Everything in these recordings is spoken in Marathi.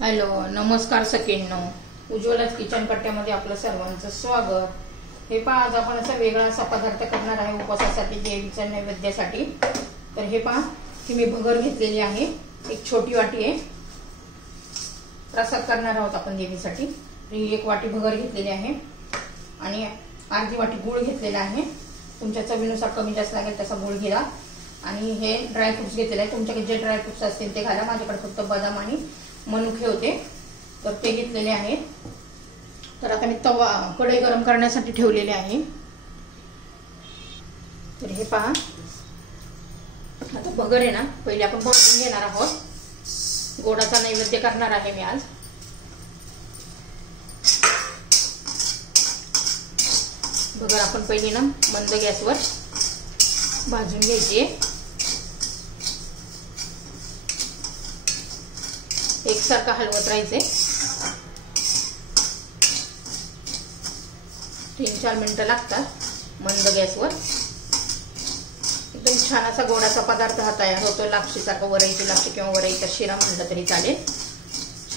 हॅलो, नमस्कार सगळ्यांनो. उज्ज्वलाच किचन कट्ट्यामध्ये आपलं सर्वांचं स्वागत. हे पहा, आज आपण असा वेगळा असा पदार्थ करणार आहे उपवासासाठी, देवीच्या नैवेद्यासाठी. तर हे पहा की मी भगर घेतलेली आहे, एक छोटी वाटी आहे. प्रसाद करणार आहोत आपण देवीसाठी. एक वाटी भगर घेतलेली आहे आणि अर्धी वाटी गूळ घेतलेला आहे. तुमच्या चवीनुसार कमी जास्त लागेल तसा गूळ घ्या. आणि हे ड्रायफ्रुट्स घेतलेले आहे. तुमच्याकडे जे ड्रायफ्रुट्स असतील ते घाला. माझ्याकडे फक्त बदाम आणि मनुके होते तर ते घेतलेले आहेत. तर आता मी तवा कढई गरम करण्यासाठी ठेवलेले आहे. तर हे पहा, आता भगर आहे ना, पहिले आपण भाजून घेणार आहोत. गोडाचा नैवेद्य करणार आहे मी आज. भगर आपण पहिले ना मंद गॅसवर भाजून घ्यायची. एकसारखा हलवत राहायचे. 3-4 मिनिटं लागतात मंद गॅसवर. एकदम छान असा गोडाचा पदार्थ हा तयार होतो. लापशीसारखा, वरईची लापशी किंवा वरईचा शिरा म्हटलं तरी चालेल.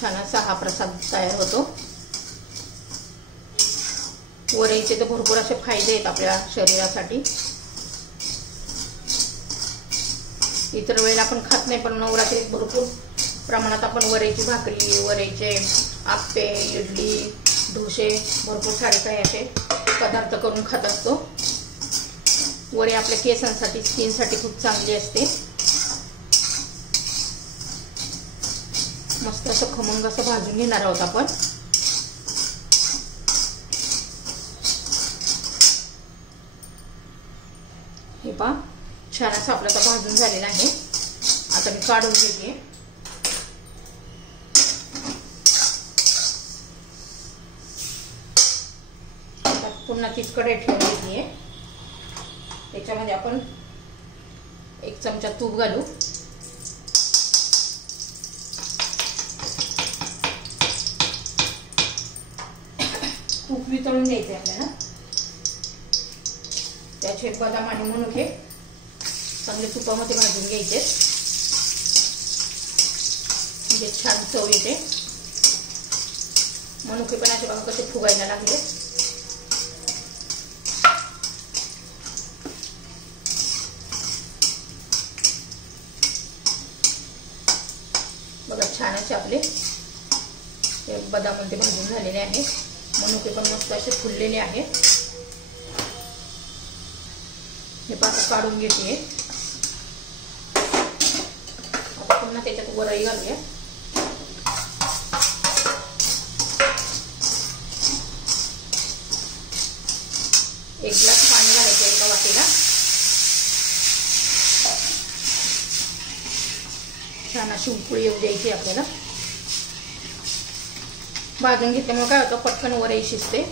छान असा हा प्रसाद तयार होतो. वरईचे तर भरपूर असे फायदे आहेत आपल्या शरीरासाठी. इतर वेळेला आपण खात नाही, पण नवरात्रीत भरपूर प्रमाणात आपण वरईची भाकरी, वरईचे आप्पे, इडली, डोसे, भरपूर सारे काही असे पदार्थ करून खात असतो. वरई आपल्या केसांसाठी, स्किनसाठी खूप चांगली असते. मस्त असं खमंग असं भाजून घेणार आहोत आपण. हे पहा, छान असं आपलं आता भाजून झालेलं आहे. आता मी काढून घेते. पुन्हा तीच कढई ठेवून घेतली. त्याच्यामध्ये आपण 1 चमचा तूप घालू. तूप वितळून द्यायचे आपल्याला. त्याचे बदाम आणि मनुके चांगले तुपामध्ये भाजून घ्यायचे, म्हणजे छान चव येते. मनुके पण असे बघा कसे फुगायला लागले. बघा, छान असे आपले बदाम ते भाजून झालेले आहेत. मनुके पण मस्त असे फुललेले आहेत. हे पाच काढून घेते. आता पुन्हा त्याच्यात वरई घालूया. एक ग्लास पाणी घालायचं एका वाटीला. छान अशी उकळी येऊ द्यायची आपल्याला. भाजून घेतल्यामुळे काय होतं, पटकन वरई शिजते.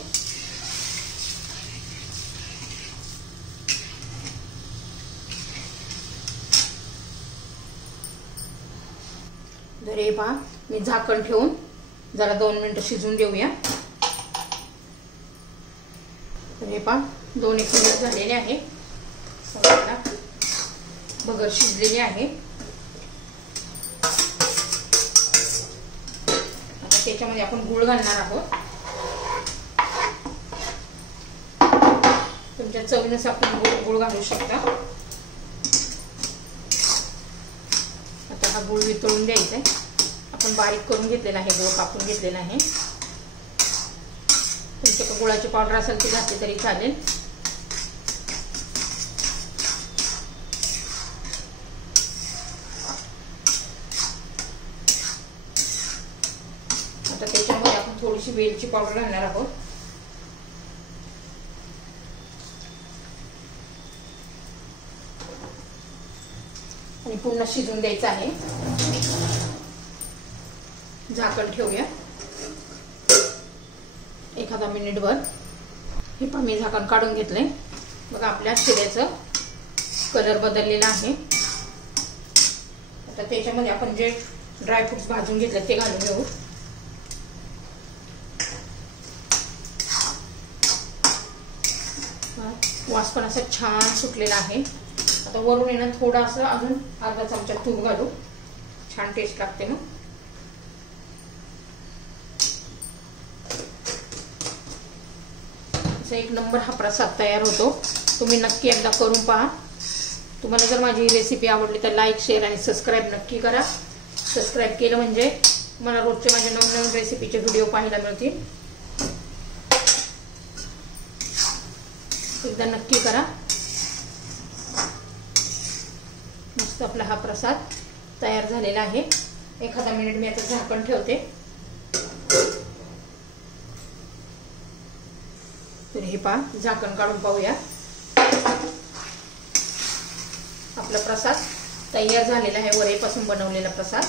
तर हे पहा, मी झाकण ठेवून जरा 2 मिनिटं शिजून देऊया. तर हे पहा, 2-1 मिनिट झालेले आहे. भगर शिजलेली आहे. आता त्याच्यामध्ये आपण गूळ घालणार आहोत. तुमच्या चवीनुसार आपण गूळ घालू शकता. आता हा गूळ वितळून द्यायचा आहे. आपण बारीक करून घेतलेला आहे, गूळ कापून घेतलेला आहे. तुमच्याकडे गुळाची पावडर असेल ती घातली तरी चालेल. आता त्याच्यामध्ये आपण थोडीशी वेलची पावडर घालणार आहोत. आणि पुन्हा शिजून द्यायचं आहे. झाकण ठेवूया एखादा मिनिटभर. हे पण मी झाकण काढून घेतलंय. बघा, आपल्या शिऱ्याचं कलर बदललेला आहे. आता त्याच्यामध्ये आपण जे ड्रायफ्रुट्स भाजून घेतले ते घालून घेऊ. वास पण असं छान सुटलेला आहे. आता वरून येणं थोडं असं अजून अर्धा चमचा तूप घालू. छान टेस्ट लागते. मग असा एक नंबर हा प्रसाद तयार होतो. तुम्ही नक्की एकदा करून पहा. तुम्हाला जर माझी ही रेसिपी आवडली तर लाईक, शेअर आणि सबस्क्राईब नक्की करा. सबस्क्राईब केलं म्हणजे मला रोजचे माझे नवनवीन रेसिपीचे व्हिडिओ पाहायला मिळतील. एकदा नक्की करा. मस्त आपला हा प्रसाद तयार झालेला आहे. एखादा मिनिट मी आता झाकण ठेवते. तर हे पहा, झाकण काढून पाहूया. आपला प्रसाद तयार झालेला आहे. वरईपासून बनवलेला प्रसाद.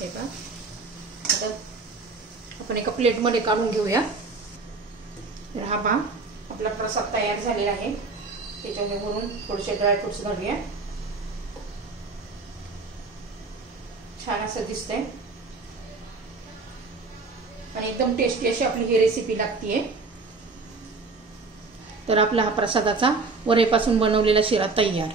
हे पहा, आता आपण एका प्लेटमध्ये काढून घेऊया. तर हा पहा, आपला प्रसाद तयार झालेला आहे. त्याच्यामध्ये वरून थोडेसे ड्रायफ्रुट्स घालूया. छान असं दिसतंय आणि एकदम टेस्टी अशी आपली ही रेसिपी लागतीये. तर आपला हा प्रसादाचा वरईपासून बनवलेला शिरा तयार.